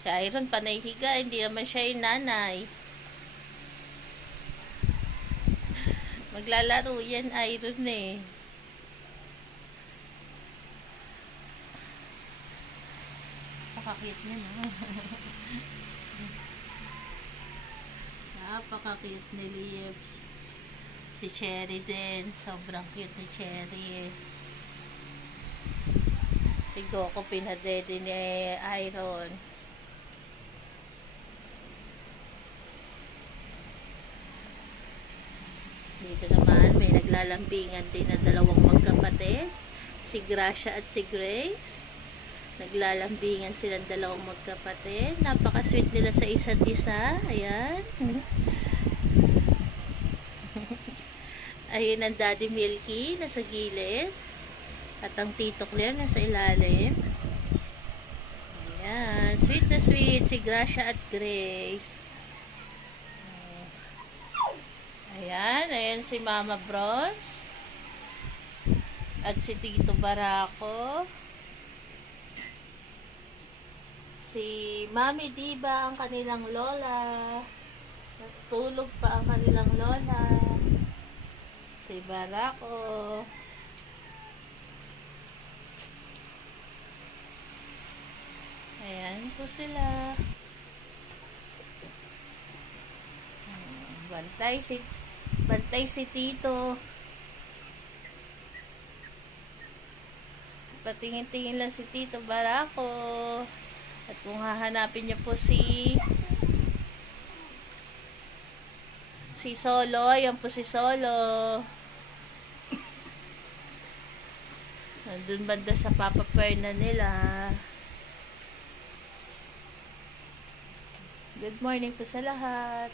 Si Iron panay higa, hindi naman siya yung nanay. Maglalaro yan, Iron eh. Napaka-cute niya, no? Napaka-cute ni Lips. Si Cherry din. Sobrang cute ni Cherry. Si Goku pinadede ni Iron. Dito naman, may naglalambingan din na dalawang magkapatid. Si Gracia at si Grace. Naglalambingan silang dalawang magkapatid. Napaka-sweet nila sa isa't isa. Ayan. Ayun ang Daddy Milky nasa gilid. At ang Tito Claire nasa ilalim. Ayan. Sweet na sweet si Gracia at Grace. Ayan. Ayan si Mama Bronze. At si Tito Barako. Si Mami Diba ang kanilang lola. Natulog pa ang kanilang lola. Si Barako. Ayan po sila. Bantay si Tito. Patingin-tingin lang si Tito Barako. At kung hahanapin niyo po si Solo, ayan po si Solo. Nandun banda sa Papa Perna nila. Good morning po sa lahat.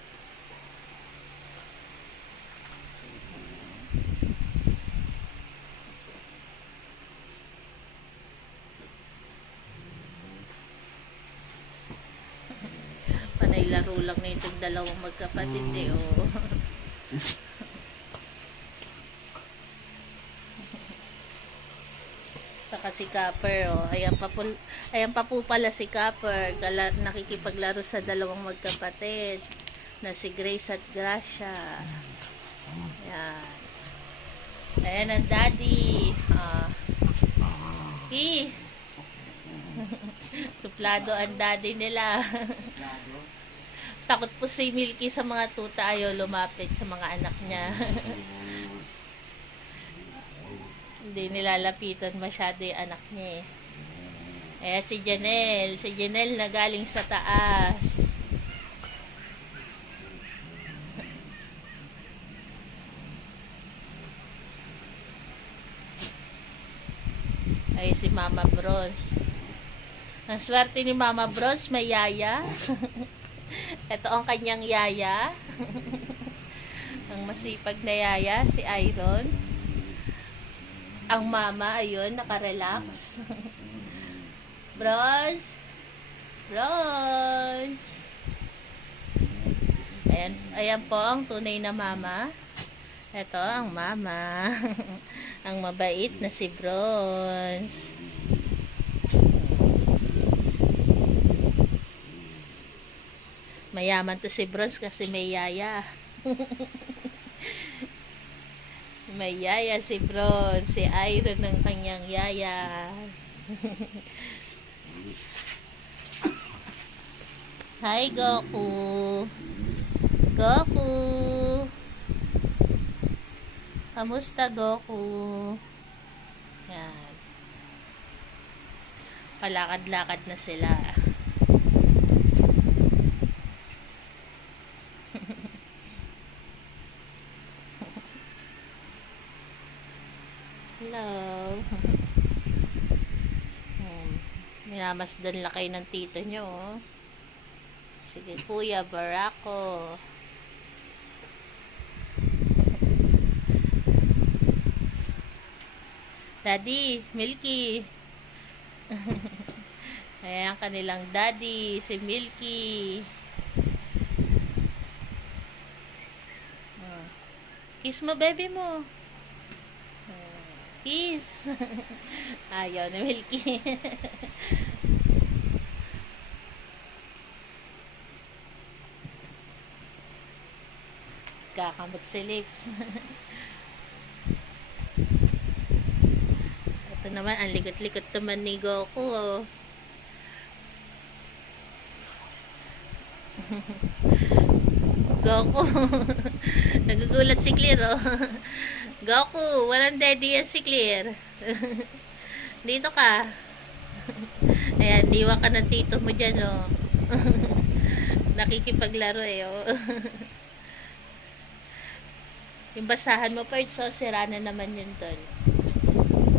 Panay laro lang na itong dalawang magkapatid eh, oh. Saka si Copper, oh. Ayan pa po pala si Copper. Nakikipaglaro sa dalawang magkapatid na si Grace at Gracia. Ayan. Ayan ang daddy. Suplado ang daddy nila. Takot po si Milky sa mga tuta, ayaw lumapit sa mga anak niya. Hindi nilalapitan masyado yung anak niya eh. Si Janelle na galing sa taas. Ay, si Mama Bronze. Ang swerte ni Mama Bronze, may yaya. Ito ang kanyang yaya. Ang masipag na yaya, si Iron. Ang mama, ayun, nakarelax. Bronze. Ayan po ang tunay na mama. Ito ang mama. Ang mabait na si Bronze. Mayaman to si Bronze kasi may yaya. May yaya si Bronze. Si Iron ng kanyang yaya. Hi, Goku. Goku. Kamusta, Goku? Yan. Palakad-lakad na sila. Hello. Minamasdan lang kayo ng tito nyo, oh. Sige, Kuya Barako. Daddy, Milky. Ayan, kanilang daddy, si Milky. Kiss mo, baby mo. Kiss. Ayaw ni Milky. Nagkakamot si Lips. Ito naman, ang likot-likot naman ni Goku, oh. Goku. Nagugulat si Clear, oh. Goku, walang daddy yan si Clear. Dito ka. Ayan, diwa ka ng tito mo dyan, oh. Nakikipaglaro, eh, oh. Yung basahan mo, Pards, so sira na naman yun doon.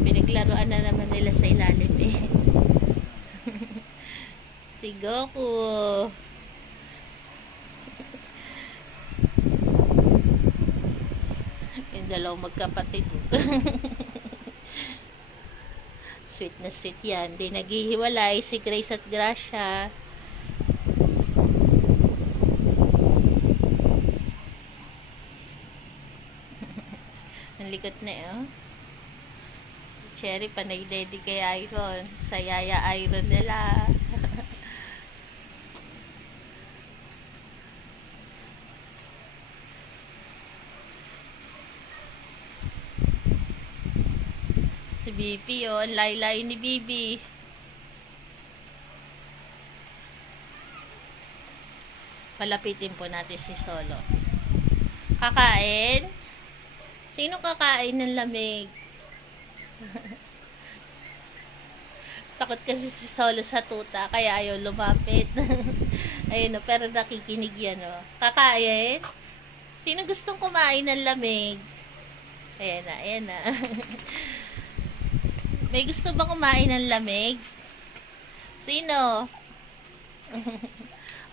Pinaglaruan na naman nila sa ilalim, eh. Si Goku. Yung dalawang magkapatid. Sweet na sweet yan. Di naghihiwalay si Grace at Gracia. Ang likot na, eh, oh. Cherry, panay daddy kay Iron. Sa yaya Iron nila. Si Bibi, oh. Ang laylay ni Bibi. Palapitin po natin si Solo. Kakain? Sino kakain ng lamig? Takot kasi si Solo sa tuta, kaya ayaw lumapit. Ayun, pero nakikinig yan, oh. Kakain? Sino gustong kumain ng lamig? Ayan na, ayan na. May gusto ba kumain ng lamig? Sino?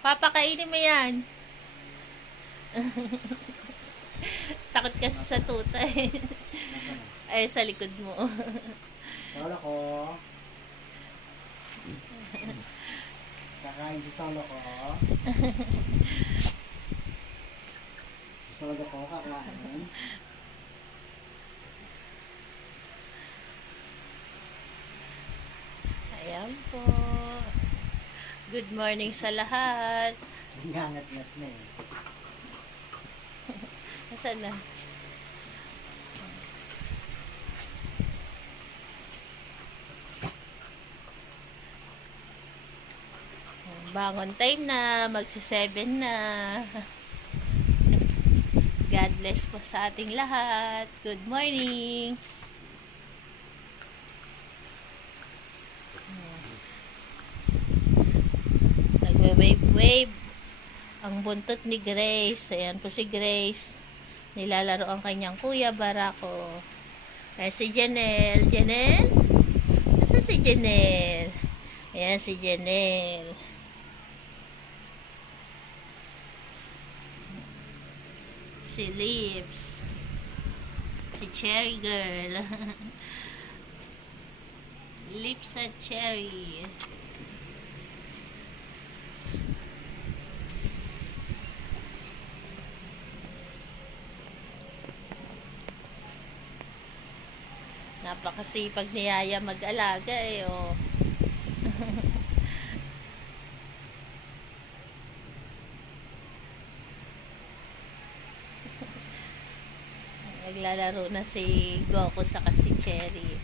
Papakainin mo yan. Takot kasi sa tuta, eh. Ay, sa likod mo. Solo ko. Kakain si Solo ko. Solo ko kakain. Ayan po. Good morning sa lahat. Nangangat-ngat na, eh. Nasaan na? Bangon time na, magsi-7 na. God bless po sa ating lahat. Good morning. Nagwe-wave-wave ang buntot ni Grace. Ayan po si Grace. Nilalaro ang kanyang kuya Barako. Ayan si Janelle. Janelle? Nasa si Janelle? Ayan si Janelle. Si Lips. Si Cherry Girl. Lips at Cherry. Napakasipag ni Yaya mag-alaga, eh, oh. Naglalaro na si Goku saka si Cherry.